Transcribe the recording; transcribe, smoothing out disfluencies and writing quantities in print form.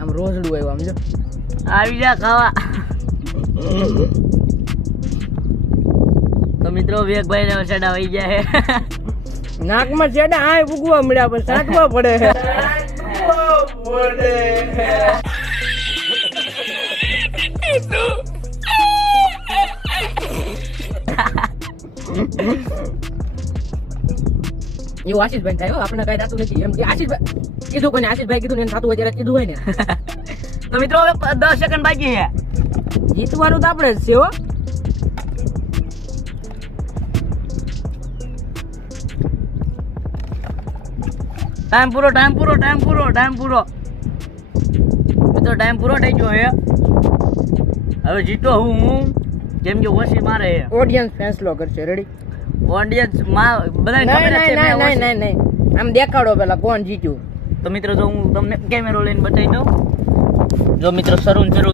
આમ રોજડું આવ્યું આમ જો આવી જા ખાવા. તો મિત્રો વિવેકભાઈ ને છેડા વહી ગયા છે. નાકમાં છેડા આય ઉગવા મળ્યા પણ સાટવા પડે એવું આશીષભાઈ થાય આપણે કઈ થતું નથી એમ કે આશીષભાઈ કીધું કોઈને આશીષભાઈ કીધું ને થતું હોય ત્યારે કીધું હોય ને. તો મિત્રો હવે 10 સેકન્ડ બાકી છે. જીતવાનું તો આપણે જ છે હો. ટાઈમ પૂરો મિત્રો ટાઈમ પૂરો થઈ ગયો છે. હવે જીતો હું કેમ કે ઓછી મારે ઓડિયન્સ ફેસલો કરશે. રેડી? ઓડિયન્સ માં બધાને ખબર જ છે મેં ઓછી. નહીં આમ દેખાડો પેલા કોણ જીત્યું. તો મિત્રો જો હું તમને કેમેરો લઈને બતાવી દઉં. જો મિત્રો શરૂ